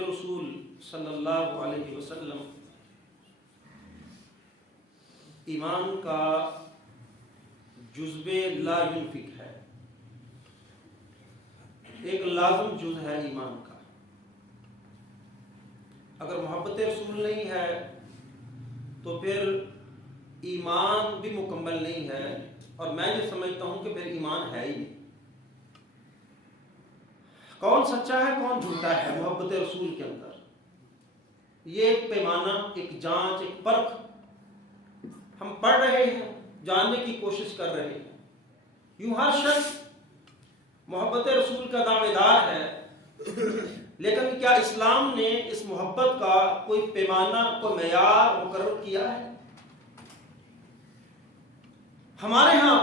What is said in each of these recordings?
رسول صلی اللہ علیہ وسلم ایمان کا جزو لا ينفک ہے، ایک لازم جز ہے ایمان کا۔ اگر محبت رسول نہیں ہے تو پھر ایمان بھی مکمل نہیں ہے، اور میں یہ سمجھتا ہوں کہ پھر ایمان ہے ہی نہیں۔ کون سچا ہے کون جھوٹا ہے محبت رسول کے اندر، یہ ایک پیمانہ، ایک جانچ، ایک پرکھ ہم پڑھ رہے ہیں، جاننے کی کوشش کر رہے ہیں۔ یوں ہر شخص محبت رسول کا دعوے دار ہے، لیکن کیا اسلام نے اس محبت کا کوئی پیمانہ، کوئی معیار مقرر کیا ہے؟ ہمارے ہاں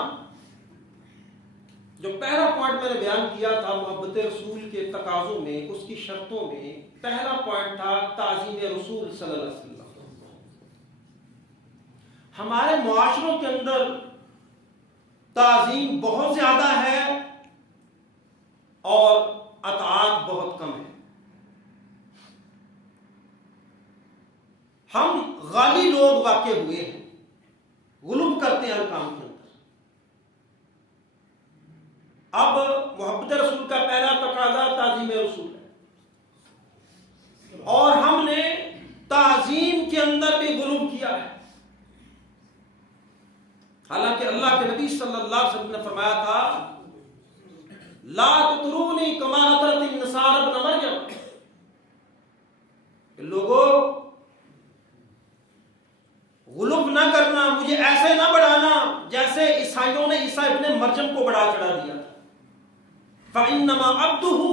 جو پہلا پوائنٹ میں نے بیان کیا تھا محبت رسول کے تقاضوں میں، اس کی شرطوں میں پہلا پوائنٹ تھا تعظیم رسول صلی اللہ علیہ وسلم۔ ہمارے معاشروں کے اندر تعظیم بہت زیادہ ہے اور اطاعت بہت کم ہے۔ ہم غالی لوگ واقع ہوئے ہیں، غلو کرتے ہیں ہر کام کے اندر۔ اب محبت رسول کا پہلا تقاضا تعظیم رسول ہے، اور ہم نے تعظیم کے اندر بھی غلو کیا ہے۔ حالانکہ اللہ کے نبی صلی اللہ علیہ وسلم نے فرمایا تھا لا تطرونی کما اطرت النصارى ابن مریم، کہ لوگوں غلو نہ کرنا، مجھے ایسے نہ بڑھانا جیسے عیسائیوں نے عیسیٰ ابن مریم کو بڑھا چڑھا دیا تھا۔ فَإِنَّمَا عَبْدُهُ،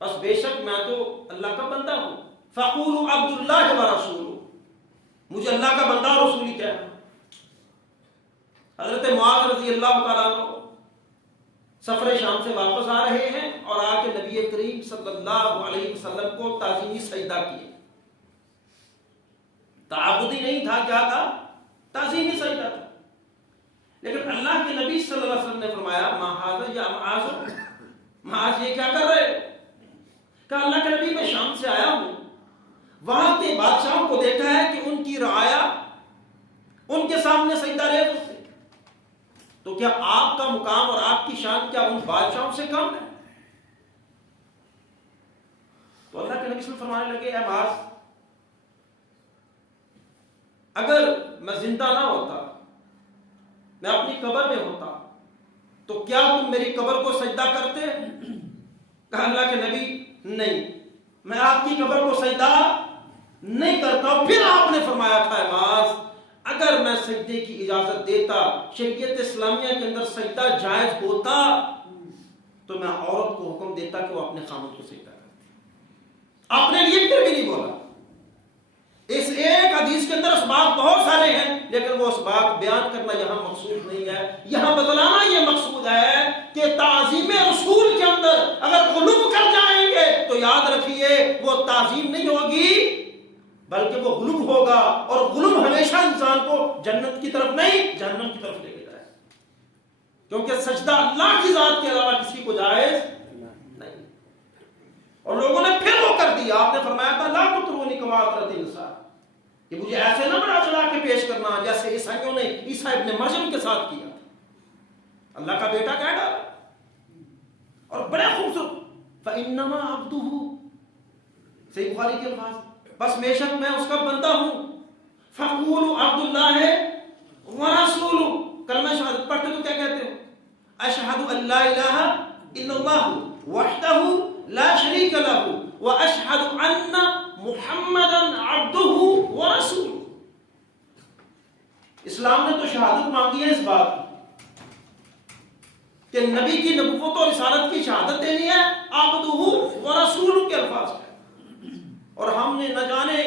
بس بے شک میں تو اللہ کا بندہ ہوں۔ فَقُولُوا عَبْدُ اللَّهِ وَرَسُولُهُ، مجھے اللہ کا بندہ اور رسول ہی کہنا۔ حضرت معاذ رضی اللہ تعالیٰ عنہ سفر شام سے واپس آ رہے ہیں اور آ کے نبی کریم صلی اللہ علیہ وسلم کو تعظیمی سجدہ کیے۔ تعبدی نہیں تھا، کیا تھا؟ تعظیمی سجدہ تھا۔ لیکن اللہ کے نبی صلی اللہ علیہ وسلم نے فرمایا ما ھذا یا معاذ، معاذ یہ کیا کر رہے؟ کہ اللہ کے نبی میں شام سے آیا ہوں، وہاں کے بادشاہوں کو دیکھا ہے کہ ان کی رعایا ان کے سامنے سجدہ ریز ہوتے، تو کیا آپ کا مقام اور آپ کی شان کیا ان بادشاہوں سے کم ہے؟ تو اللہ کے نبی صلی اللہ علیہ وسلم فرمانے لگے اے معاذ، اگر میں زندہ نہ ہوتا، میں اپنی قبر میں ہوتا، تو کیا تم میری قبر کو سجدہ کرتے؟ کہا اللہ کے نبی نہیں، میں آپ کی قبر کو سجدہ نہیں کرتا۔ پھر آپ نے فرمایا تھا معاذ، اگر میں سجدے کی اجازت دیتا، شریعت اسلامیہ کے اندر سجدہ جائز ہوتا، تو میں عورت کو حکم دیتا کہ وہ اپنے خامد کو سجدہ کرتی۔ آپ نے یہ پھر بھی نہیں بولا۔ اس ایک حدیث کے اندر اسباب بہت سارے ہیں، لیکن وہ اسباب بیان کرنا یہاں مقصود نہیں ہے، یہاں بتلانا یہ مقصود ہے کہ تعظیم رسول کے اندر اگر غلو کر جائیں گے تو یاد رکھیے وہ تعظیم نہیں ہوگی بلکہ وہ غلو ہوگا، اور غلو ہمیشہ انسان کو جنت کی طرف نہیں جہنم کی طرف لے کے جائے، کیونکہ سجدہ اللہ کی ذات کے علاوہ کسی کو جائز نہیں۔ اور لوگوں نے پھر وہ کر دیا، آپ نے فرمایا تھا لا تطرونی کما اطرت النصارى، کہ مجھے ایسے نہ بڑا چڑھا کے پیش کرنا جیسے عیسائیوں نے عیسیٰ ابن مریم کے ساتھ کیا تھا۔ اللہ کا بیٹا کہہ ڈالا، اور بڑے خوبصورت فَإِنَّمَا عَبْدُهُ، صحیح بخاری کے الفاظ، بس بے شک میں اس کا بندہ ہوں۔ فَقُولُوا عَبْدُ اللَّهِ وَرَسُولُهُ، کلمہ شہادت پڑھتے تو کیا کہتے ہو؟ أَشْهَدُ أَن لَا إِلَٰهَ إِلَّا اللَّهُ وَحْدَهُ لَا شَرِيكَ لَهُ وَأَشْهَدُ أَنَّ مُحَمَّدًا عَبْدُهُ وَرَسُولُهُ۔ اسلام نے تو شہادت مانگی ہے اس بات کہ نبی کی نبوت اور رسالت کی شہادت دینی ہے، عَبْدُهُ وَرَسُولُهُ کے الفاظ ہیں، اور ہم نے نہ جانے،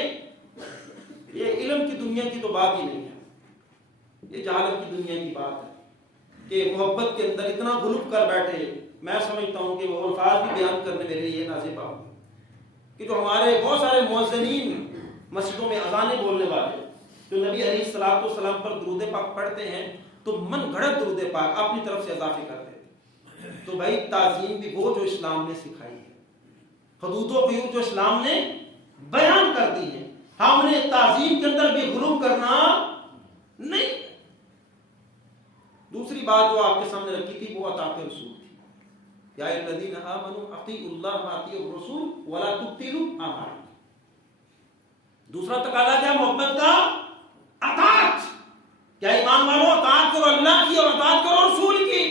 یہ علم کی دنیا کی تو بات ہی نہیں ہے، یہ جہالت کی دنیا کی بات ہے کہ محبت کے اندر اتنا غلو کر بیٹھے۔ میں سمجھتا ہوں کہ وہ الفاظ بھی بیان کرنے میرے لیے نازیبا ہوں کہ جو ہمارے بہت سارے مؤذنین مسجدوں میں اذانیں بولنے والے جو نبی علیہ الصلوۃ والسلام پر درود پاک پڑھتے ہیں تو من گھڑت درود پاک اپنی طرف سے اضافے کرتے ہیں، تو بھائی تعظیم بھی وہ جو اسلام نے سکھائی ہے، حدود و قیود جو اسلام نے بیان کر دی ہیں. ہم نے تعظیم کے اندر بھی غلو کرنا نہیں. دوسری بات جو آپ کے سامنے رکھی تھی وہ اطاعت رسول تھی. یا الذین آمنوا اطیعوا اللہ واطیعوا الرسول ولا تبطلوا اعمالکم. دوسرا تقاضا کیا؟ محبت کا اطاعت. کیا ایمان والو اطاعت کرو اللہ کی اور اطاعت کرو رسول کی.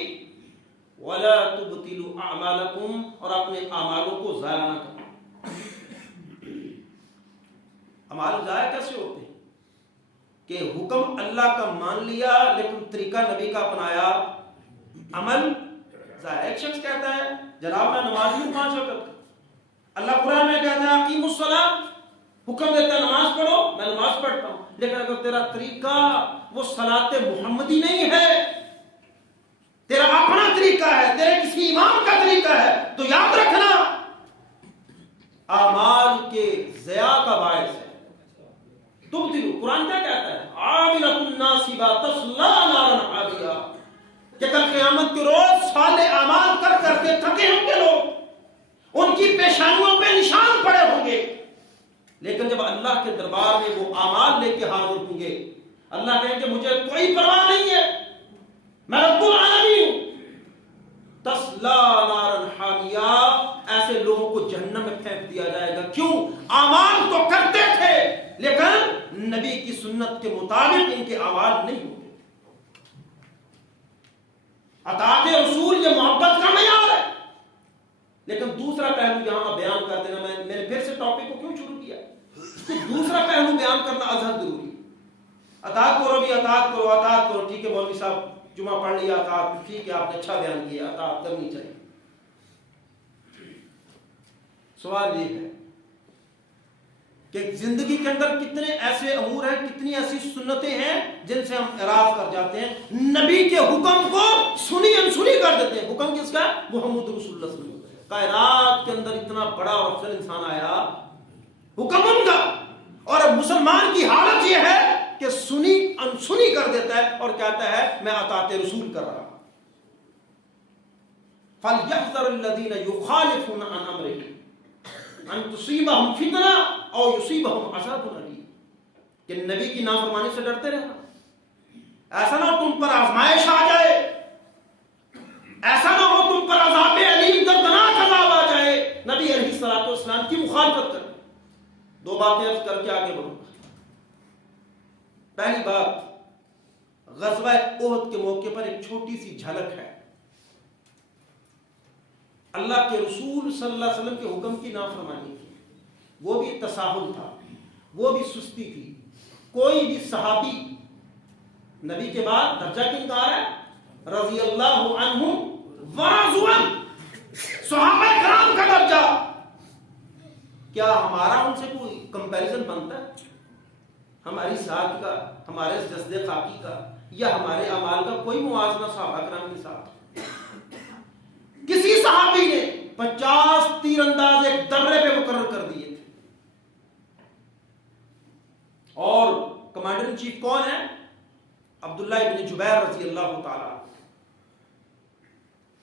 ولا تبطلوا اعمالکم، اور اپنے اعمالوں کو ضائع نہ کرو. اعمال ضائع کیسے ہوتے ہیں؟ کہ حکم اللہ کا مان لیا لیکن طریقہ نبی کا اپنایا، عمل ضائع. ایک شخص کہتا ہے جناب میں نماز ہوں 5 وقت، اللہ قرآن میں کہتا ہے اقیموا الصلاۃ، حکم دیتا ہے نماز پڑھو، میں نماز پڑھتا ہوں. لیکن اگر تیرا طریقہ وہ صلاۃ محمدی نہیں ہے، تیرا اپنا طریقہ ہے، تیرے کسی امام کا طریقہ ہے، تو یاد رکھنا اعمال کے ضیاع کا باعث ہے. تم دلو قرآن کیا کہتا ہے؟ عاملۃ ناصبہ تصلی نارا حامیہ، کہ کل قیامت کے روز صالح اعمال کر کر کے تھکے ہوں گے لوگ، ان کی پیشانیوں پہ نشان پڑے ہوں گے، لیکن جب اللہ کے دربار میں وہ اعمال لے کے حاضر ہوں گے، اللہ کہیں کہ مجھے کوئی پرواہ نہیں ہے، میں رب العالمین ہوں. تصلی نارا حامیہ، ایسے لوگوں کو جہنم میں پھینک دیا جائے گا. کیوں؟ اعمال تو کرتے تھے لیکن نبی کی سنت کے مطابق ان کے اعمال نہیں ہوتے. اطاعت رسول یہ محبت کا معیار ہے. لیکن دوسرا پہلو یہاں میں بیان کر دینا، میں نے پھر سے ٹاپک کو کیوں شروع کیا کہ دوسرا پہلو بیان کرنا ازحد ضروری. اطاعت کرو بھی، اطاعت کرو، اطاعت کرو، ٹھیک ہے مولوی صاحب جمعہ پڑھ لیا، اطاعت ٹھیک ہے، آپ نے اچھا بیان کیا، اطاعت کرنی چاہیے. سوال یہ ہے کہ زندگی کے اندر کتنے ایسے امور ہیں، کتنی ایسی سنتیں ہیں جن سے ہم اعراض کر جاتے ہیں، نبی کے حکم کو سنی انسنی کر دیتے ہیں. حکم کس کا؟ محمد رسول اللہ صلی اللہ علیہ وسلم. کائنات کے اندر اتنا بڑا اور افضل انسان آیا، حکم ان کا، اور مسلمان کی حالت یہ ہے کہ سنی انسنی کر دیتا ہے اور کہتا ہے میں اطاعت رسول کر رہا ہوں. فَلْيَحْذَرِ الَّذِينَ يُخَالِفُونَ عَنْ أَمْرِهِ أَن تُصِيبَهُمْ فِتْنَةٌ أَوْ يُصِيبَهُمْ عَذَابٌ أَلِيمٌ. کہ نبی کی نافرمانی سے ڈرتے رہنا، ایسا نہ ہو تم پر آزمائش آ جائے، ایسا نہ ہو تم پر عذاب علیم دردناک عذاب آ جائے. نبی علیہ الصلوۃ والسلام کی مخالفت کر. دو باتیں عرض کر کے آگے بڑھوں گا. پہلی بات، غزوہ احد کے موقع پر ایک چھوٹی سی جھلک ہے. اللہ کے رسول صلی اللہ علیہ وسلم کے حکم کی نافرمانی تھی، وہ بھی تساہل تھا، وہ بھی سستی تھی. کوئی بھی صحابی نبی کے بعد درجہ کن کا ہے؟ رضی اللہ عنہ ورضوا عنہ، صحابہ کرام کا درجہ. کیا ہمارا ان سے کوئی کمپیریزن بنتا ہے؟ ہماری ذات کا، ہمارے جسد خاکی کا یا ہمارے اعمال کا کوئی موازنہ صحابہ کرام کے ساتھ؟ کسی صحابی نے 50 تیر انداز ایک درے پہ مقرر کر دیے تھے، اور کمانڈر ان چیف کون ہے؟ عبداللہ ابن جبیر رضی اللہ تعالی.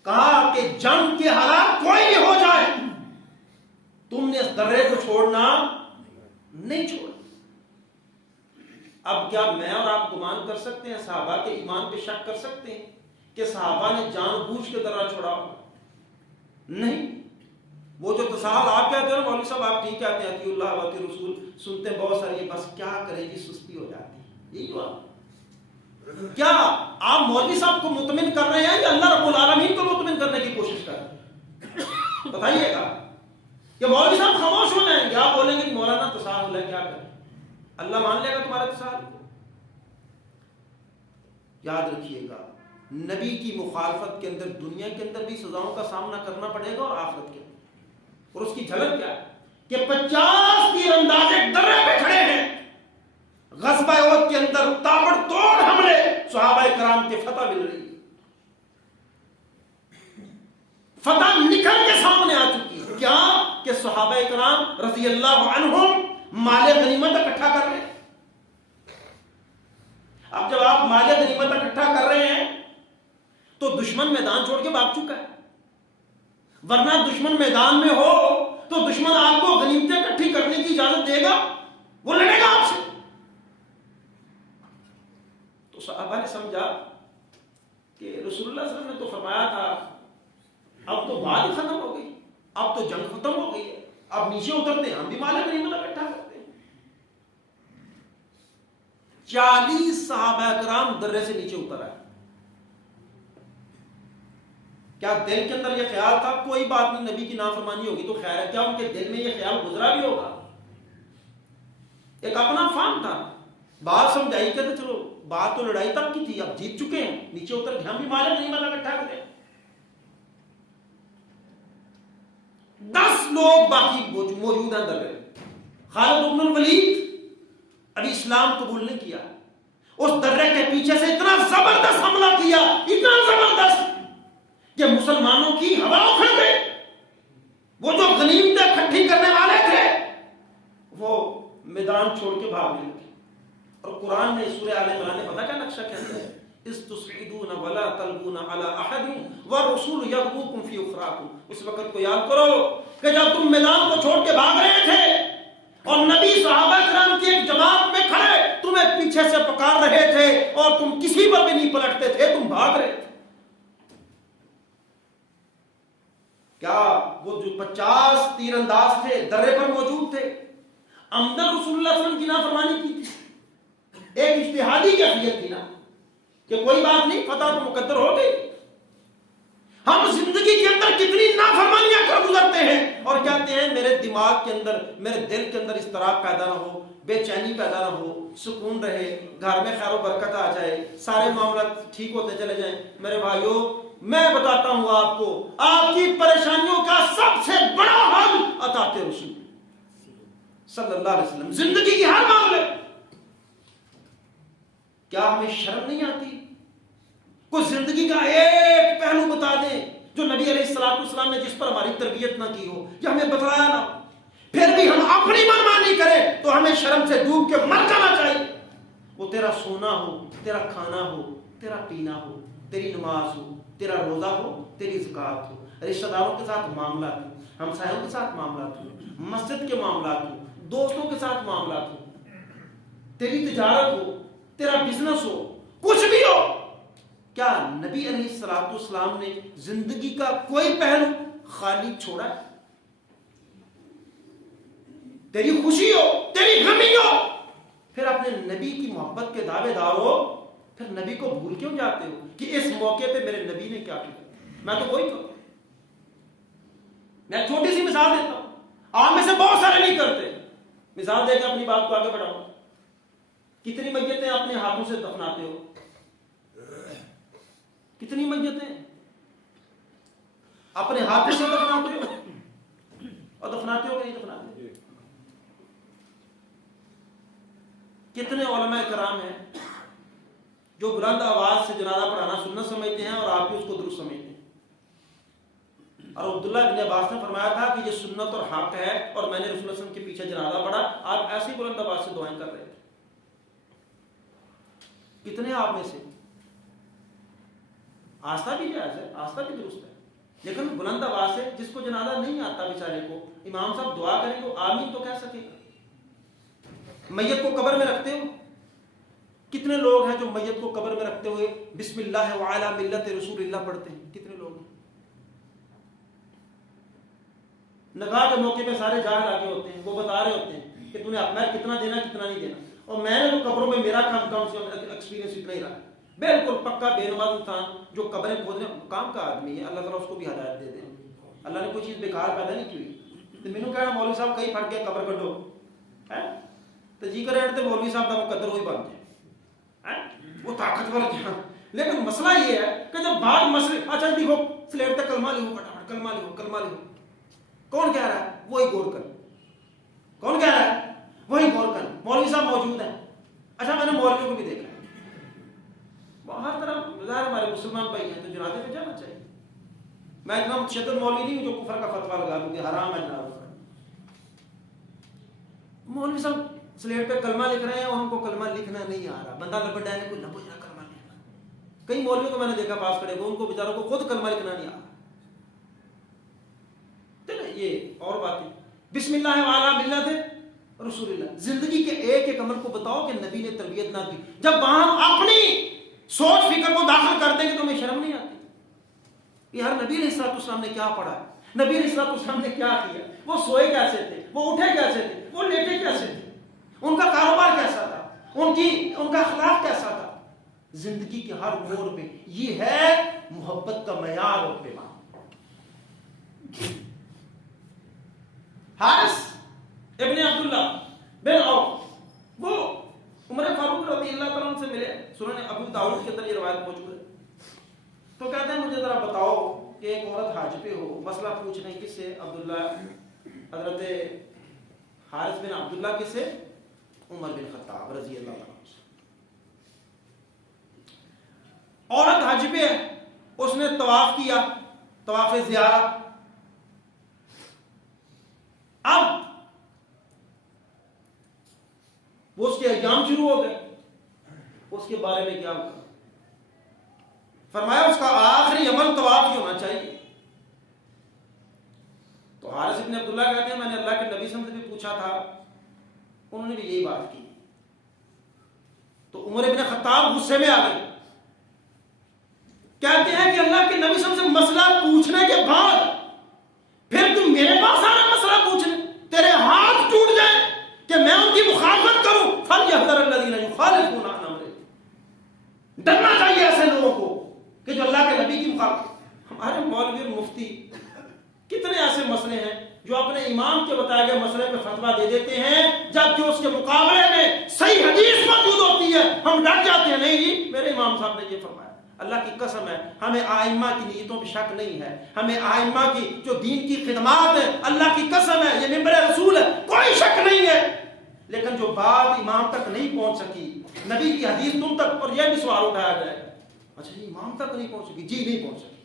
کہا کہ جنگ کے حالات کوئی بھی ہو جائے تم نے اس درے کو چھوڑنا نہیں چھوڑنا. اب کیا میں اور آپ گمان کر سکتے ہیں، صحابہ کے ایمان پہ شک کر سکتے ہیں کہ صحابہ نے جان بوجھ کے درہ چھوڑا؟ نہیں. وہ جو تساہل آپ کہتے ہیں مولوی صاحب، آپ ٹھیک کہتے ہیں اطیعوا اللہ واطیعوا الرسول، سنتے ہیں بہت ساری، بس کیا کرے جی سستی ہو جاتی ہے. یہی ہوا. کیا آپ مولوی صاحب کو مطمئن کر رہے ہیں یا اللہ رب العالمین کو مطمئن کرنے کی کوشش کر رہے ہیں؟ بتائیے گا. کہ مولوی صاحب خاموش ہو جائیں گے، آپ بولیں گے مولانا تساہل ہے، کیا کریں؟ اللہ مان لے گا تمہارا تساہل؟ یاد رکھیے گا، نبی کی مخالفت کے اندر دنیا کے اندر بھی سزاؤں کا سامنا کرنا پڑے گا اور آخرت کے اندر. اور اس کی جھلک کیا ہے کہ 50 تیر انداز ایک درے پہ کھڑے ہیں. غزوہ احد کے اندر تابڑ توڑ حملے، صحابہ کرام کے فتح مل رہی ہے، فتح نکل کے سامنے آ چکی ہے. کیا کہ صحابہ کرام رضی اللہ عنہم مال غنیمت اکٹھا کر رہے ہیں. اب جب آپ مال غنیمت اکٹھا کر رہے ہیں تو دشمن میدان چھوڑ کے بھاگ چکا ہے، ورنہ دشمن میدان میں ہو تو دشمن آپ کو غنیمتیں اکٹھی کرنے کی اجازت دے گا؟ وہ لڑے گا آپ سے. تو صحابہ نے سمجھا کہ رسول اللہ صلی اللہ علیہ وسلم نے تو فرمایا تھا اب تو بات ہی ختم ہو گئی، اب تو جنگ ختم ہو گئی ہے، اب نیچے اترتے ہیں، ہم بھی مال غنیمت اکٹھا کرتے ہیں. 40 صحابہ کرام درے سے نیچے اتر آئے. کیا دل کے اندر یہ خیال تھا کوئی بات نہیں نبی کی نافرمانی ہوگی تو خیر ہے؟ کیا ان کے دل میں یہ خیال گزرا بھی ہوگا؟ ایک اپنا فام تھا. بات سمجھائی کہتے چلو بات تو لڑائی تک کی تھی، اب جیت چکے ہیں، نیچے اتر کے ہم بھی مال غنیمت اکٹھا کریں. 10 لوگ باقی موجود ہیں درے. خالد بن الولید ابھی اسلام قبول نہیں کیا، اس درے کے پیچھے سے اتنا زبردست حملہ کیا، اتنا زبردست کہ مسلمانوں کی ہوا اکھڑ گئی. وہ جو غنیمتیں اکٹھی کرنے والے تھے وہ میدان چھوڑ کے بھاگنے لگے. اور قرآن نے سورہ آل عمران نے پتہ کیا نقشہ کہتا ہے؟ استصعدون ولا تلبون على احد والرسول يدعوكم في اخراكم. اس وقت کو یاد کرو کہ جب تم میدان کو چھوڑ کے بھاگ رہے تھے اور نبی صحابہ کرام کی ایک جماعت میں کھڑے تمہیں پیچھے سے پکار رہے تھے اور تم کسی پر بھی نہیں پلٹتے تھے، تم بھاگ رہے تھے. کیا وہ جو 50 تیر انداز تھے درے پر موجود تھے، عمدن رسول اللہ صلی اللہ علیہ وسلم کی نافرمانی کی تھی؟ ایک اجتہادی کیفیت تھی نا کہ کوئی بات نہیں، فتح تو مقدر ہو گئی. ہم زندگی کے اندر کتنی نافرمانیاں کر گزرتے ہیں اور کہتے ہیں میرے دماغ کے اندر، میرے دل کے اندر اضطراب پیدا نہ ہو، بے چینی پیدا نہ ہو، سکون رہے، گھر میں خیر و برکت آ جائے، سارے معاملات ٹھیک ہوتے چلے جائیں. میرے بھائیوں میں بتاتا ہوں آپ کو، آپ کی پریشانیوں کا سب سے بڑا حل اطاعت رسول صلی اللہ علیہ وسلم. زندگی کی ہر معاملے. کیا ہمیں شرم نہیں آتی؟ کوئی زندگی کا ایک پہلو بتا دیں جو نبی علیہ الصلوۃ والسلام نے جس پر ہماری تربیت نہ کی ہو یا ہمیں بتلایا نہ ہو، پھر بھی ہم اپنی منمانی کریں تو ہمیں شرم سے ڈوب کے مر جانا چاہیے. وہ تیرا سونا ہو، تیرا کھانا ہو، تیرا پینا ہو، تیری نماز ہو، تیرا روزہ ہو، تیری زکوٰۃ ہو، رشتہ داروں کے ساتھ معاملات ہو، ہمسایوں کے ساتھ معاملات ہو، مسجد کے معاملات ہو، دوستوں کے ساتھ معاملات ہو، تیری تجارت ہو، تیرا بزنس ہو، کچھ بھی ہو. کیا نبی علیہ الصلوۃ والسلام نے زندگی کا کوئی پہلو خالی چھوڑا ہے؟ تیری خوشی ہو، تیری غمی ہو، پھر اپنے نبی کی محبت کے دعوے دار ہو، پھر نبی کو بھول کیوں جاتے ہو کہ اس موقع پہ میرے نبی نے کیا کیا؟ میں تو وہی کروں. میں چھوٹی سی مثال دیتا ہوں، آپ میں سے بہت سارے نہیں کرتے. مثال دے کے اپنی بات کو آگے بڑھاؤ. کتنی میتیں اپنے ہاتھوں سے دفناتے ہو؟ کتنی میتیں اپنے ہاتھوں سے دفناتے ہو؟ اور دفناتے ہو کہ نہیں دفناتے؟ کتنے علماء کرام ہیں جو بلند آواز سے جنازہ پڑھانا سنت سمجھتے ہیں اور آپ بھی اس کو درست سمجھتے ہیں. اور عبداللہ بن عباس نے فرمایا تھا کہ یہ سنت اور حق ہے اور میں نے رسول اللہ صلی اللہ علیہ وسلم کے پیچھے جنازہ پڑھا، آپ ایسی بلند آواز سے دعائیں کر رہے تھے. کتنے آپ میں سے آستہ بھی جائز ہے، آستہ بھی درست ہے، لیکن بلند آواز سے جس کو جنازہ نہیں آتا بیچارے کو، امام صاحب دعا کریں تو آمین تو کہہ سکے گا. میت کو قبر میں رکھتے ہو، کتنے لوگ ہیں جو میت کو قبر میں رکھتے ہوئے بسم اللہ وعلی ملت رسول اللہ پڑھتے ہیں؟ کتنے لوگ ہیں؟ نکاح کے موقع پہ سارے جاہل آگے ہوتے ہیں، وہ بتا رہے ہوتے ہیں کہ تم نے اپنا کتنا دینا کتنا نہیں دینا، اور میں نے تو قبروں میں میرا کام سے ایکسپیرینس اتنا ہی رہا. بالکل پکا بے نماز انسان جو قبریں کھودنے کام کا آدمی ہے، اللہ تعالیٰ اس کو بھی ہدایت دے دے. اللہ نے کوئی چیز بیکار پیدا نہیں کی. تو مینوں کہنا مولوی صاحب کہیں پھٹ گیا قبر کڈو ہے تو جی کرے تے مولوی صاحب کا مقدر ہوئی بنتے ہیں، وہ طاقتور جہاں. لیکن مسئلہ یہ ہے کہ جب بعد مسئلے اچھا دیکھو سلیٹ تک کلمہ لکھو، فٹافٹ کلمہ لکھو، کلمہ لکھو. کون کہہ رہا ہے؟ وہی گورکن. کون کہہ رہا ہے؟ وہی گورکن. مولوی صاحب موجود ہیں. اچھا میں نے مولویوں کو بھی دیکھا ہے ہر طرح، ظاہر ہمارے مسلمان بھائی ہیں تو جنازے میں جانا چاہیے. میں اتنا متشدد مولوی نہیں ہوں جو کفر کا فتویٰ لگا دوں کہ حرام ہے جنازہ. مولوی صاحب سلیٹ پہ کلمہ لکھ رہے ہیں اور ان کو کلمہ لکھنا نہیں آ رہا. بندہ لپٹ آئے کوئی نہ پوچھنا کلمہ لکھنا. کئی مولویوں کو میں نے دیکھا پاس کھڑے ہوئے، ان کو بیچاروں کو خود کلمہ لکھنا نہیں آ رہا. یہ اور باتیں بسم اللہ وعلی ملت رسول اللہ. زندگی کے ایک ایک عمل کو بتاؤ کہ نبی نے تربیت نہ کی. جب وہاں اپنی سوچ فکر کو داخل کر دیں گے تو ہمیں شرم نہیں آتی. یہ ہر نبی علیہ السلام نے کیا پڑھا ہے, نبی علیہ السلام نے کیا کیا, وہ سوئے کیسے تھے, وہ اٹھے کیسے تھے, وہ لیٹے کیسے تھے, ان کا کاروبار کیسا تھا, ان کا اخلاق کیسا تھا. زندگی کے ہر موڑ پہ یہ ہے محبت کا معیار اور پیمان. حارث ابن عبداللہ بن عوف وہ عمر فاروق رضی اللہ تعالیٰ عنہ سے ملے. سنن ابو داؤد کے اندر یہ روایت موجود ہے. تو کہتے ہیں مجھے ذرا بتاؤ کہ ایک عورت حج پہ ہو, مسئلہ پوچھ رہے ہیں. کس سے؟ عبداللہ, حضرت حارث بن عبداللہ. کس سے؟ عمر بن خطاب رضی اللہ عنہ. عورت حج پہ ہے, اس نے طواف کیا, طواف زیارہ. اب وہ اس کے ایام شروع ہو گئے. اس کے بارے میں کیا ہوگا؟ فرمایا اس کا آخری عمل طواف ہی ہونا چاہیے. تو حارث ابن عبداللہ کہتے ہیں میں نے اللہ کے نبی صلی اللہ علیہ وسلم سے بھی پوچھا تھا, انہوں نے بھی یہی بات کی. تو عمر ابن خطاب غصے میں آ گئے. کہتے ہیں کہ اللہ کے نبی صلی اللہ علیہ وسلم سے مسئلہ پوچھنے کے بعد پھر تم میرے پاس آنا مسئلہ پوچھنے, تیرے ہاتھ ٹوٹ جائیں کہ میں ان کی مخالفت کروں. فَلْيَحْذَرِ الَّذِينَ يُخَالِفُونَ عَنْ أَمْرِهِ, ڈرنا چاہیے ایسے لوگوں کو کہ جو اللہ کے نبی کی مخالفت. ہمارے مولوی اور مفتی کتنے ایسے مسئلے ہیں جو اپنے امام کے بتائے گئے مسئلے پہ فتویٰ دے دیتے ہیں, جبکہ اس کے مقابلے میں صحیح حدیث موجود ہوتی ہے. ہم ڈر جاتے ہیں, نہیں جی میرے امام صاحب نے یہ فرمایا. اللہ کی قسم ہے ہمیں آئمہ کی نیتوں پہ شک نہیں ہے, ہمیں آئمہ کی جو دین کی خدمات ہے, اللہ کی قسم ہے یہ ممبر رسول ہے, کوئی شک نہیں ہے. لیکن جو بات امام تک نہیں پہنچ سکی, نبی کی حدیث تم تک, اور یہ بھی سوال اٹھایا جائے گا اچھا جی امام تک نہیں پہنچ سکی. جی نہیں پہنچ سکی.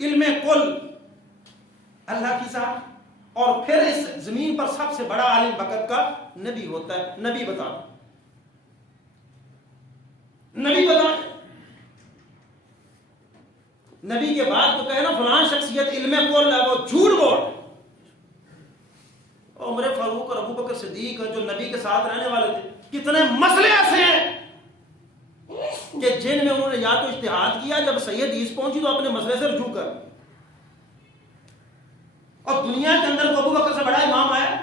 علم کل اللہ کی ذات, اور پھر اس زمین پر سب سے بڑا عالم وقت کا نبی ہوتا ہے. نبی بتا, نبی بتا, نبی کے بعد تو کہے نا فلان شخصیت علم کل ہے, وہ جھوٹ بول. عمر فاروق اور ابو بکر صدیق جو نبی کے ساتھ رہنے والے تھے, کتنے مسئلے ایسے ہیں کہ جن میں انہوں نے یا تو اجتہاد کیا, جب صحیح حدیث پہنچی تو اپنے مسئلے سے رجوع کر. اور دنیا کے اندر ابو بکر سے بڑا امام آیا,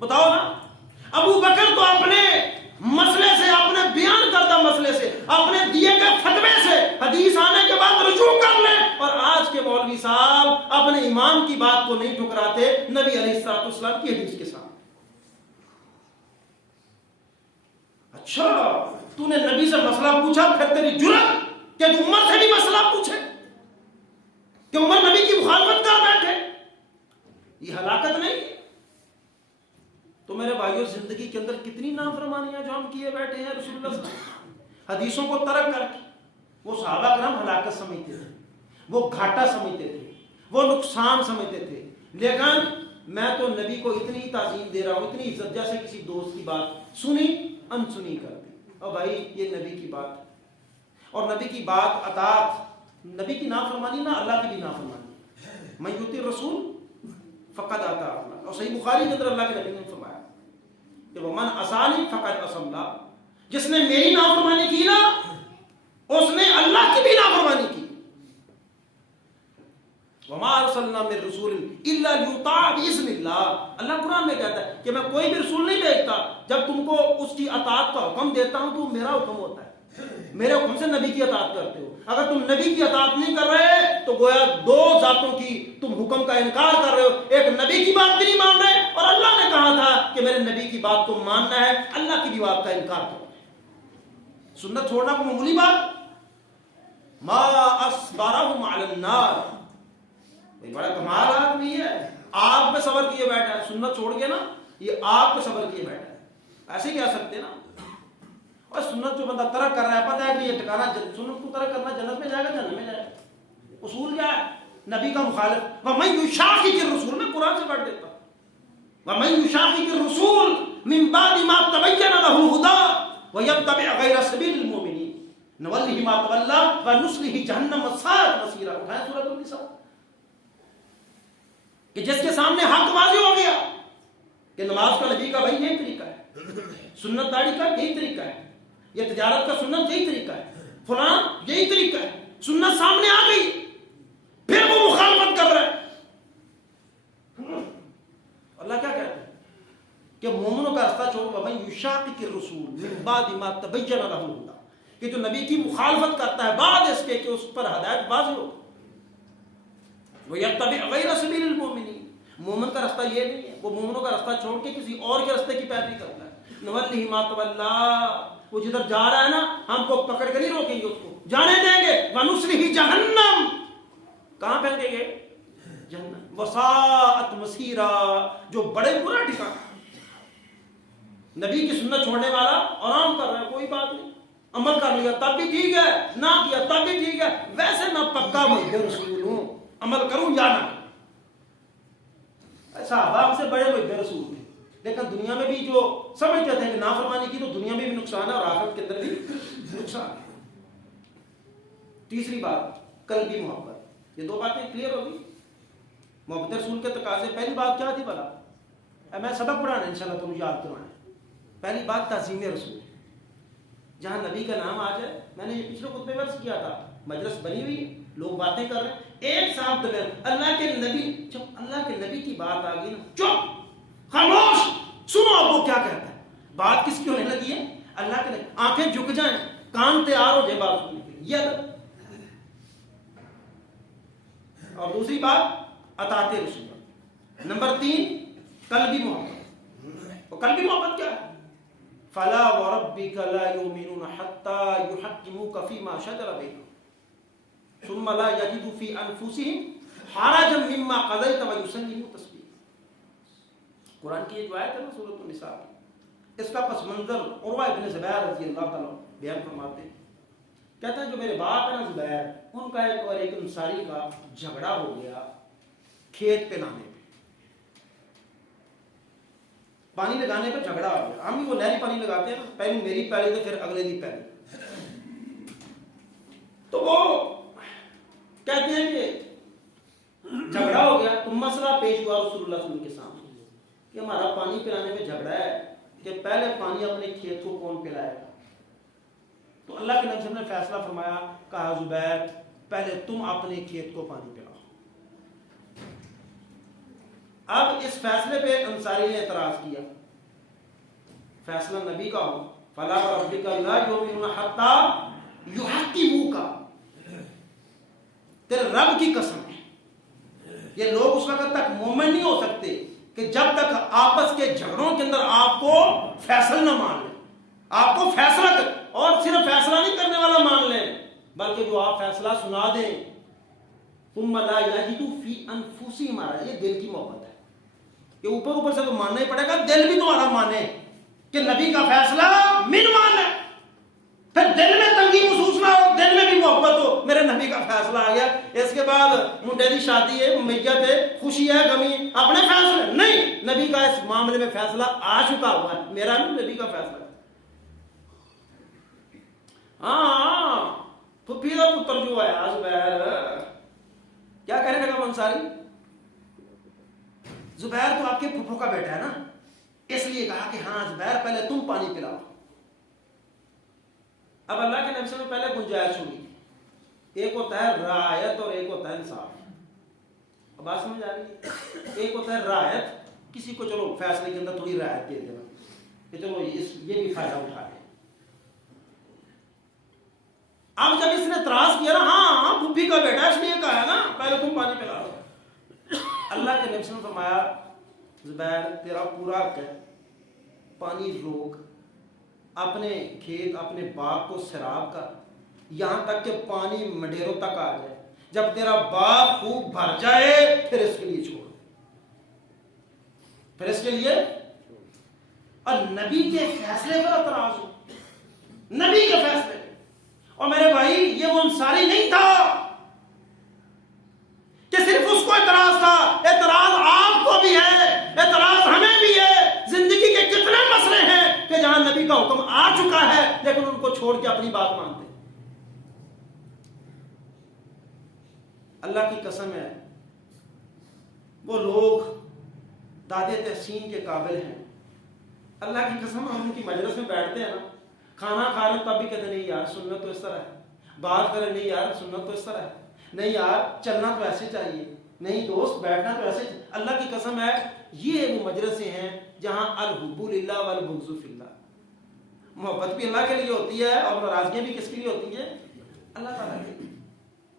بتاؤ نا. ابو بکر تو اپنے مسئلے سے, اپنے بیان کردہ مسئلے سے, اپنے دیے گئے فتوے سے حدیث آنے کے بعد رجوع کر لیں. اور آج کے مولوی صاحب اپنے امام کی بات کو نہیں ٹھکراتے نبی علیہ السلام کی حدیث کے ساتھ. اچھا تو نے نبی سے مسئلہ پوچھا, پھر تیری جرأت کہ تو عمر سے بھی مسئلہ پوچھے کہ عمر نبی کی مخالفت کر بیٹھے. یہ ہلاکت نہیں؟ تو میرے بھائیوں زندگی کے اندر کتنی نافرمانیاں جو ہم کیے بیٹھے ہیں رسول اللہ صلی اللہ علیہ وسلم حدیثوں کو ترک کر کے. وہ صحابہ کرام ہلاکت سمجھتے تھے, وہ گھاٹا سمجھتے تھے, وہ نقصان سمجھتے تھے. لیکن میں تو نبی کو اتنی تعظیم دے رہا ہوں, اتنی عزت, جیسے کسی دوست کی بات سنی انسنی کر دی. اور بھائی یہ نبی کی بات ہے, اور نبی کی بات اطاعت, نبی کی نافرمانی نہ اللہ کی بھی نافرمانی. من یطیع الرسول فقد اطاع اللہ. اور صحیح بخاری کے اندر اللہ کے نبی نے فرمایا کہ ومن عصانی فقد عصى اللہ, جس نے میری نافرمانی کی نا اس نے اللہ کی بھی نافرمانی کی. وما ارسلنا من رسول الا ليطاع باذن اللہ. اللہ قرآن میں کہتا ہے کہ میں کوئی بھی رسول نہیں بھیجتا, جب تم کو اس کی اطاعت کا حکم دیتا ہوں تو میرا حکم ہوتا ہے, میرے حکم سے نبی کی اطاعت کرتے ہو. اگر تم نبی کی اطاعت نہیں کر رہے تو گویا دو ذاتوں کی تم حکم کا انکار کر رہے ہو. ایک نبی کی بات بھی نہیں مان رہے, اور اللہ نے کہا تھا کہ میرے نبی کی بات کو ماننا ہے, اللہ کی بھی بات کا انکار کرو. سنت چھوڑنا کو معمولی بات. ما اصبرهم على النار, بڑا کمال آدمی ہے, آگ پہ صبر کیے بیٹھا ہے. سنت چھوڑ کے نا یہ آگ پہ صبر کیے بیٹھا ہے. ایسے کہہ سکتے نا. اور سنت جو بندہ ترک کر رہا ہے, پتہ ہے کہ یہ ٹھکانا, سنت کو ترک کرنا جنت میں جائے گا جہنم میں جائے گا. اصول کیا ہے؟ نبی کا مخالف. وَمَن يُشَاقِقِ الرَّسُولَ, میں قرآن سے پڑھ دیتا ہوں. وَمَن يُشَاقِقِ الرَّسُولَ مِن بَعْدِ مَا تَبَيَّنَ لَهُ الْهُدَىٰ وَيَتَّبِعْ غَيْرَ سَبِيلِ الْمُؤْمِنِينَ نُوَلِّهِ مَا تَوَلَّىٰ وَنُصْلِهِ جَهَنَّمَ وَسَاءَتْ مَصِيرًا. اٹھائیں سورۃ النساء. کہ جس کے سامنے حق واضح ہو گیا کہ نماز کا نبی کا بھائی یہی طریقہ ہے، سنت داڑھی کا یہی طریقہ ہے، یہ تجارت کا سنت یہی طریقہ ہے، فلاں یہی طریقہ ہے، سنت سامنے آ گئی، پھر وہ مخالفت کر رہا ہے۔ اللہ کیا کہتے ہیں کہ مومنوں کا راستہ چھوڑو، وَمَن يُشَاقِقِ الرَّسُولَ مِن بَعْدِ مَا تَبَيَّنَ لَهُ الْهُدَىٰ، کہ جو نبی کی مخالفت کرتا ہے بعد اس کے کہ اس پر ہدایت واضح ہو، وَيَتَّبِعْ غَيْرَ سَبِيلِ الْمُؤْمِنِينَ، مومن کا راستہ یہ نہیں ہے، وہ مومنوں کا راستہ چھوڑ کے کسی اور کے راستے کی پیروی کرتا ہے۔ نُوَلِّهِ مَا تَوَلَّىٰ، وہ جدھر جا رہا ہے نا ہم کو پکڑ کے نہیں روکیں گے، اس کو جانے دیں گے، وَنُصْلِهِ جَهَنَّمَ، کہاں پھینکیں گے؟ جہنم، وَسَاءَتْ مَصِيرًا، جو بڑے برا ٹھکانہ۔ نبی کی سنت چھوڑنے والا آرام کر رہا ہے، کوئی بات نہیں، عمل کر لیا تب بھی ٹھیک ہے، نہ کیا تب بھی ٹھیک ہے، ویسے میں پکا محب رسول ہوں، عمل کروں یا نہ۔ صحابہ ہم سے بڑے محب رسول تھے، لیکن دنیا میں بھی جو سمجھتے تھے کہ نافرمانی کی تو دنیا میں بھی نقصان ہے اور آخرت کے اندر بھی نقصان ہے۔ تیسری بات، قلبی محبت، یہ دو باتیں کلیئر ہوگی۔ محبت رسول کے تقاضے، پہلی بات کیا تھی بھلا؟ میں سبق پڑھانا انشاءاللہ تم یاد کروانا ہے۔ پہلی بات تعظیم رسول، جہاں نبی کا نام آ جائے، میں نے یہ پچھلے خطبے میں عرض کیا تھا، مجلس بنی ہوئی ہے، لوگ باتیں کر رہے ہیں، ایک صاحب درمیان اللہ کے نبی، جب اللہ کے نبی کی بات آ گئی نا، چپ، خاموش، سنو اب وہ کیا کہتا ہے۔ بات کس کی ہونے لگی ہے؟ اللہ کے نبی، آنکھیں جھک جائیں، کان تیار ہو جائے بات سننے کے لیے، یہ ادب۔ اور دوسری بات اطاعت رسول۔ نمبر 3، قلبی محبت۔ اور قلبی محبت کیا ہے؟ فَلَا وَرَبِّكَ لَا يُؤْمِنُونَ حَتَّى يُحَكِّمُوكَ فِي مَا شَجَرَ بَيْنَهُمْ ثُمَّ لَا يَجِدُوا فِي أَنفُسِهِمْ حَرَجًا مِّمَّا قَضَيْتَ وَيُسَلِّمُوا تَسْلِيمًا۔ قرآن کی یہ جو آیت ہے نا سورۃ النساء، اس کا پس منظر عروہ ابن زبیر رضی اللہ تعالیٰ بیان فرماتے ہیں، کہتے ہیں جو میرے باپ ہے نا زبیر، ان کا ایک اور ایک انصاری کا جھگڑا ہو گیا کھیت پہ نہانے پہ، پانی لگانے پہ جھگڑا آ گیا۔ ہم بھی وہ نہری پانی لگاتے ہیں نا، پہلے میری پیلی تو پھر اگلے دی پیلی، تو وہ کہتے ہیں کہ جھگڑا ہو گیا، تو مسئلہ پیش ہوا رسول اللہ صلی اللہ علیہ وسلم کے سامنے کہ ہمارا پانی پلانے پہ جھگڑا ہے کہ پہلے پانی اپنے کھیت کو کون پلائے گا۔ تو اللہ کے نبی صلی اللہ علیہ وسلم نے فیصلہ فرمایا، کہا زبیر پہلے تم اپنے کھیت کو پانی پلاؤ۔ اب اس فیصلے پہ انصاری نے اعتراض کیا، فیصلہ نبی کا ہو، فَلَا وَرَبِّكَ لَا يُؤْمِنُونَ حَتَّى يُحَكِّمُوكَ، تیرے رب کی قسم ہے یہ لوگ اس وقت تک مومن نہیں ہو سکتے کہ جب تک آپس کے جھگڑوں کے اندر آپ کو فیصلہ نہ مان لیں، آپ کو فیصلہ اور صرف فیصلہ نہیں کرنے والا مان لیں، بلکہ جو آپ فیصلہ سنا دیں، ثُمَّ لَا يَجِدُوا فِي أَنفُسِهِمْ، یہ دل کی محبت ہے کہ اوپر اوپر سے تو ماننا ہی پڑے گا، دل بھی تمہارا مانے کہ نبی کا فیصلہ من مان ہے، پھر دل میں تنگی محسوس نہ ہو، دل میں بھی محبت ہو، میرے نبی کا فیصلہ آ گیا، اس کے بعد منڈے کی شادی ہے، میت ہے، خوشی ہے، غمی، اپنے فیصلے نہیں، نبی کا اس معاملے میں فیصلہ آ چکا ہوا ہے، میرا نہیں، نبی کا فیصلہ۔ ہاں پھپھی کا پتر جو ہے زبیر، کیا کہنے لگا انصاری، زبیر تو آپ کے پھپھو کا بیٹا ہے نا، اس لیے کہا کہ ہاں زبیر پہلے تم پانی پلاؤ۔ اب اللہ کے نبی سے پہلے گنجائش ہوگی، ایک ہوتا ہے رعایت اور ایک ہوتا ہے انصاف۔ اب بات سمجھ آ رہی ہے؟ ایک ہوتا ہے رعایت، کسی کو چلو فیصلے کے اندر تھوڑی رعایت دے دینا کہ چلو یہ بھی فائدہ اٹھا لے۔ اب جب اس نے اعتراض کیا نا، ہاں پھپھی کا بیٹا اس لیے کہا ہے نا پہلے تم پانی پلاؤ، اللہ کے نبی نے فرمایا زبیر تیرا پورا حق ہے، پانی روک، اپنے کھیت اپنے باغ کو سیراب کر، یہاں تک کہ پانی مڈیروں تک آ جائے، جب تیرا باغ خوب بھر جائے پھر اس کے لیے چھوڑ، پھر اس کے لیے۔ اور نبی کے فیصلے پر اعتراض ہو، نبی کے فیصلے، اور میرے بھائی یہ وہ انصاری نہیں تھا کہ صرف اس کو اعتراض تھا، اعتراض آپ کو بھی ہے، اعتراض ہمیں بھی ہے، زندگی کے کتنے مسئلے ہیں کہ جہاں نبی کا حکم آ چکا ہے لیکن ان کو چھوڑ کے اپنی بات مانتے۔ اللہ کی قسم ہے وہ لوگ داد تحسین کے قابل ہیں. اللہ کی قسم ہم ان کی مجلس میں بیٹھتے ہیں نا, کھانا کھا رہے تب بھی کہتے نہیں یار سنت تو اس طرح ہے, بات کریں نہیں یار سنت تو اس طرح ہے, نہیں یار چلنا تو ایسے چاہیے, نہیں دوست بیٹھنا تو ایسے. اللہ کی قسم ہے یہ وہ مجلسیں ہیں جہاں الحب للہ والبغض فی اللہ, محبت بھی اللہ کے لیے ہوتی ہے اور ناراضگیاں بھی کس کے لیے ہوتی ہیں, اللہ تعالیٰ کے لیے,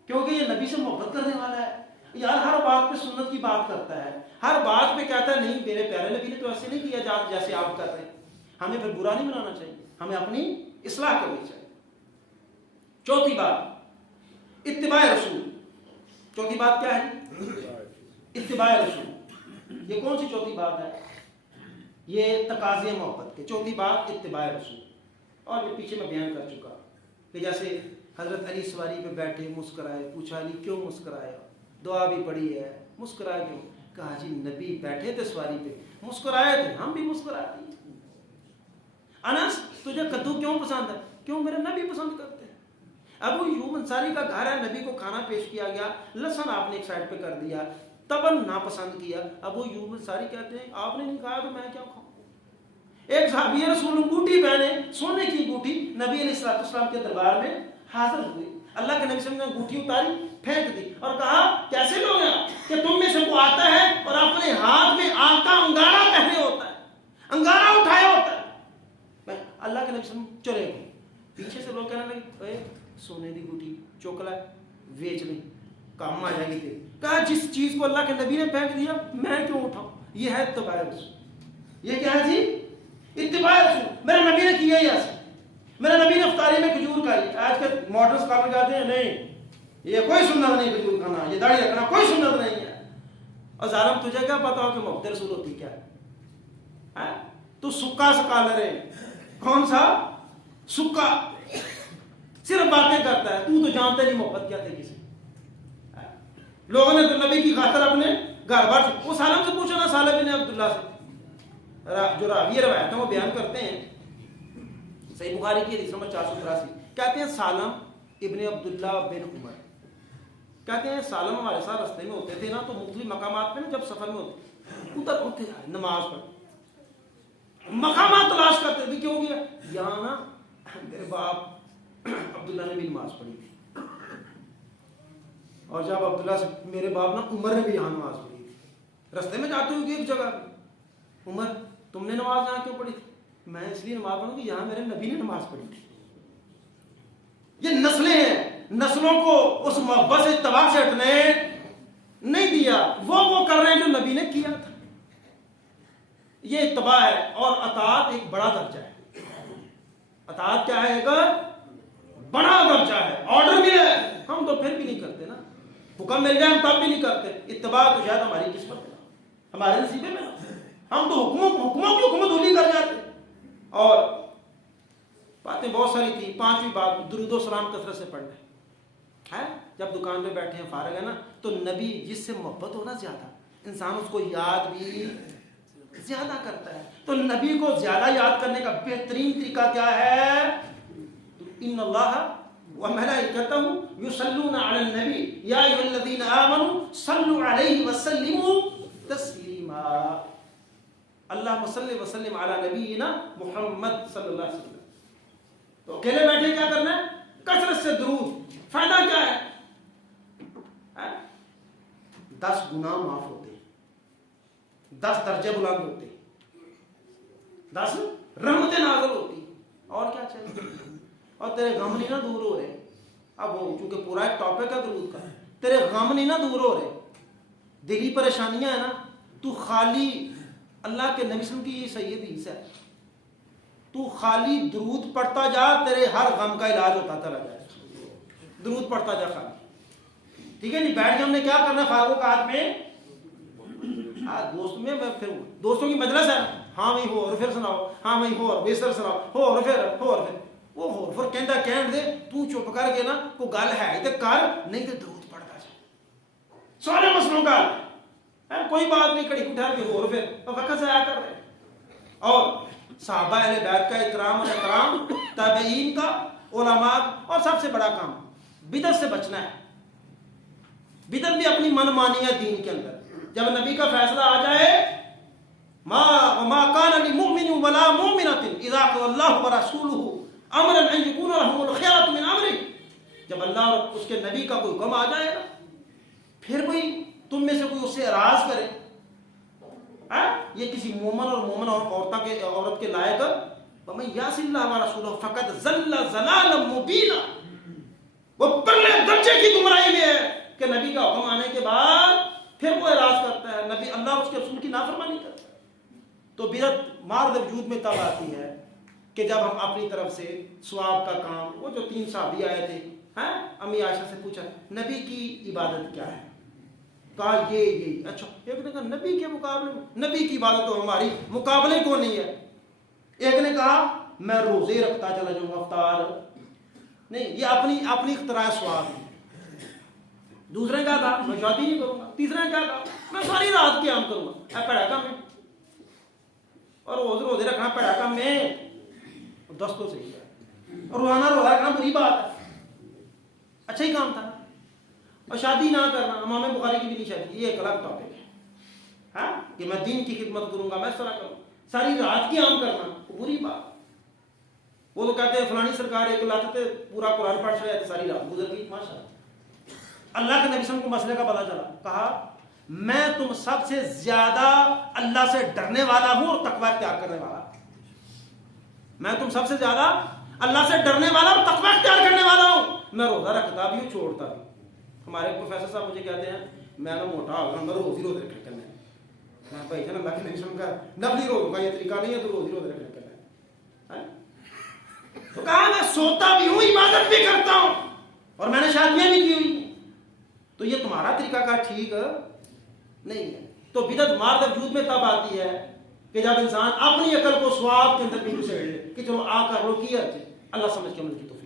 کیونکہ یہ نبی سے محبت کرنے والا ہے. یار ہر بات پہ سنت کی بات کرتا ہے, ہر بات پہ کہتا ہے نہیں میرے پیارے نبی نے تو ایسے نہیں کیا جیسے آپ کر رہے ہیں. ہمیں پھر برا نہیں بنانا چاہیے, ہمیں اپنی اصلاح کرنی چاہیے. چوتھی بات اتباع رسول. چوتھی بات کیا ہے؟ اتباع رسول. یہ کون سی چوتھی بات ہے؟ یہ تقاضے محبت کے. چوتھی بات اتباع رسول, اور یہ پیچھے میں بیان کر چکا کہ جیسے حضرت علی سواری پہ بیٹھے مسکرائے, پوچھا علی کیوں مسکرائے, دعا بھی پڑھی ہے, مسکرائے کیوں؟ کہا جی نبی بیٹھے تھے سواری پہ مسکرائے تھے, ہم بھی مسکرائے تھے. انس تجھے کدو کیوں پسند ہے؟ کیوں میرے نبی پسند کرتے ہیں. ابو ایوب انصاری کا گھر ہے, نبی کو کھانا پیش کیا گیا, لہسن آپ نے ایک سائڈ پہ کر دیا, تبن ناپسند کیا. ابو ایوب انصاری کہتے ہیں آپ نے نہیں کھایا تو میں کیا کھاؤں. ایک صحابی رسول انگوٹھی پہنے, سونے کی انگوٹھی, نبی علیہ السلام کے دربار میں حاضر ہوئے. اللہ کے نبی صلی اللہ علیہ وسلم نے انگوٹھی اتاری, پھینک دی اور کہا کیسے لوگ ہیں کہ تم میں سے کو آتا ہے اور اپنے ہاتھ میں آگ کا انگارہ پہنے ہوتا ہے, انگارہ اٹھایا ہوتا ہے. اللہ کے نبی صلی اللہ علیہ وسلم چلے گئے. پیچھے سے لوگ کہنے لگے اے سونے دی انگوٹھی چوکلا ویچ نہیں, کام آ جائے گی تیری. کہا جس چیز کو اللہ کے نبی نے پھینک دیا میں کیوں اٹھاؤں. یہ ہے اتباع رسول. یہ کیا ہے جی؟ اتباع رسول. میرے نبی نے کیا ہی ایسا, میرے نبی نے افطاری میں کھجور کھائی. آج کے ماڈرن اسکالر کہتے ہیں نہیں یہ کوئی سنت نہیں کھجور کھانا, یہ داڑھی رکھنا کوئی سنت نہیں ہے. اور ظالم تجھے کیا پتا ہو کہ محبت رسول ہوتی کیا ہے؟ تو سکا اسکالر ہے. کون سا سکا, صرف باتیں کرتا ہے, تو جانتے نہیں محبت کیا تھی کسی. لوگوں نے تو نبی کی خاطر اپنے گھر بار, وہ سالم سے پوچھو نا, سالم بن عبداللہ سے, جو راوی روایت وہ بیان کرتے ہیں صحیح بخاری کی حدیث نمبر 483, کہتے ہیں سالم ابن عبداللہ بن عمر, کہتے ہیں سالم ہمارے ساتھ رستے میں ہوتے تھے نا, تو مختلف مقامات پہ نا جب سفر میں ہوتے ادھر ہوتے ہیں نماز پڑھ, مقامات تلاش کرتے تھے. کیوں گیا یہاں نا میرے باپ عبداللہ نے بھی نماز پڑھی تھی, اور جب عبداللہ سے میرے باپ نا عمر نے بھی یہاں نماز پڑھی تھی. رستے میں جاتے ہوئے ایک جگہ عمر تم نے نماز یہاں کیوں پڑھی تھی؟ میں اس لیے نماز پڑھوں کہ یہاں میرے نبی نے نماز پڑھی تھی. یہ نسلیں ہیں, نسلوں کو اس محبت سے اتباع سے ہٹنے نہیں دیا, وہ کر رہے ہیں جو نبی نے کیا تھا. یہ اتباع ہے. اور اطاعت ایک بڑا درجہ ہے. اطاعت کیا ہے؟ ایک بڑا درجہ ہے. آرڈر ملے ہم تو پھر بھی نہیں کرتے نا, حکم مل جائے ہم تب بھی نہیں کرتے. اتباع تو شاید ہماری قسمت میں, ہمارے نصیبے میں, ہم تو حکموں کی حکومت ہولی کر جاتے. اور باتیں بہت ساری تھی. پانچویں بات درود و سلام کثرت سے پڑھنا ہے. جب دکان پہ بیٹھے ہیں فارغ ہے نا, تو نبی جس سے محبت ہونا زیادہ, انسان اس کو یاد بھی زیادہ کرتا ہے. تو نبی کو زیادہ یاد کرنے کا بہترین طریقہ کیا ہے؟ ان اللہ وملائکتہ یصلون علی النبی یا ایھا الذین آمنوا صلوا علیہ وسلموا تسلیما. اللہم صل وسلم علی نبینا محمد صلی اللہ علیہ وسلم. تو اکیلے بیٹھے کیا کرنا ہے؟ کثرت سے درود. فائدہ کیا ہے؟ 10 گناہ معاف ہوتے ہیں, 10 درجے بلند ہوتے ہیں, 10 رحمتیں نازل ہوتی ہیں. اور کیا چاہیے؟ اور تیرے غم نہیں نہ دور ہو رہے. اب وہ چونکہ پورا ایک ٹاپک ہے درود کا, تیرے غم نہیں نہ دور ہو رہے, دلی پریشانیاں ہیں نا, تو خالی اللہ کے نبی صلی اللہ علیہ وسلم کی یہ صحیح حدیث ہے, تو خالی درود پڑھتا جا, تیرے ہر غم کا علاج ہوتا چلا جائے. درود پڑھتا جا خالی. ٹھیک ہے جی, بیٹھ کے ہم نے کیا کرنا فارغ اوقات میں, دوست میں پھر دوستوں کی مجلس ہے, ہاں وہی ہو اور پھر سناؤ, ہاں وہی ہو اور بیسر سناؤ, ہو اور پھر وہ ہو پھر کہندا کہن دے, تو چپ کر کے نا کو گل ہے تے کر, نہیں تے درود پڑھتا جا. سارے مسلوں کا کوئی بات نہیں, کڑی اٹھا کے ہو اور پھر وقت ضائع کر رہے. اور صحابہ اہل بیت کا اکرام اور احترام, تابعین کا, علماء, اور سب سے بڑا کام بدعت سے بچنا ہے. بدعت بھی اپنی من مانی ہے دین کے اندر. جب نبی کا فیصلہ آ جائے ما کان للمؤمن ولا مؤمنۃ اذا قضى الله ورسوله امرا ان يكون لهم الخيرة من امره، جب اللہ اور اس کے نبی کا کوئی حکم آ جائے گا پھر کوئی تم میں سے کوئی اس سے اعراض کرے، یہ کسی مومن اور عورت کے لائق ومن یعص اللہ ورسولہ فقد ضل ضلالا مبینا، وہ پہلے درجے کی گمراہی میں ہے کہ نبی کا حکم آنے کے بعد پھر وہ اعراض کرتا ہے، نبی اللہ اور اس کے رسول کی نافرمانی کرتا ہے۔ تو بدعت مارد وجود میں تب آتی ہے کہ جب ہم اپنی طرف سے ثواب کا کام، وہ جو 3 صحابی آئے تھے امی عائشہ سے پوچھا نبی کی عبادت کیا ہے، کہا یہ اچھا، ایک نے کہا نبی کے مقابلے میں، نبی کی عبادت تو ہماری مقابلے کو نہیں ہے، ایک نے کہا میں روزے رکھتا چلا جاؤں گا، افطار نہیں، یہ اپنی اختراع ثواب ہے۔ دوسرے نے کہا تھا میں شادی نہیں کروں گا، تیسرے نے کہا تھا میں ساری رات قیام کروں گا، پڑھا کام ہے، اور روزے رکھنا پڑھا کام میں دس تو صحیح ہے، اور روزانہ روزہ رکھنا بری بات ہے، اچھا ہی کام تھا، اور شادی نہ کرنا امام بخاری کی بھی نہیں شادی، یہ ایک الگ ٹاپک ہے کہ میں دین کی خدمت کروں گا، میں اس طرح کروں، ساری رات قیام کرنا بری بات۔ وہ تو کہتے ہیں فلانی سرکار ایک لاتے تھے پورا قرآن پڑھ رہے تھے، ساری رات گزر گئی، ماشاء اللہ۔ اللہ کے نبی صلی اللہ علیہ وسلم کو مسئلے کا پتہ چلا، کہا میں تم سب سے زیادہ اللہ سے ڈرنے والا ہوں اور تقوی اختیار کرنے والا، میں تم سب سے زیادہ اللہ سے ڈرنے والا اور تقوی اختیار کرنے والا ہوں، میں روزہ رکھتا بھی ہوں چھوڑتا بھی۔ ہمارے پروفیسر صاحب مجھے کہتے ہیں میں نا موٹا ہو گیا، میں روزے رکھنے کرنا ہے، میں بھائی جان اللہ کے نبی صلی اللہ علیہ وسلم کا نفلی روزوں کا یہ طریقہ نہیں ہے، تو روزے رکھنے کرنا ہے۔ تو کہا میں سوتا بھی ہوں، عبادت بھی کرتا ہوں، اور میں نے شادیاں بھی کی ہوئی، تو یہ تمہارا طریقہ کا ٹھیک نہیں ہے۔ تو بدعت مارد وجود میں تب آتی ہے کہ جب انسان اپنی عقل کو ثواب کے اندر بھی گھسیڑ لے کہ چلو آ کر لو کیا، اللہ سمجھ کے عمل کی توفیق۔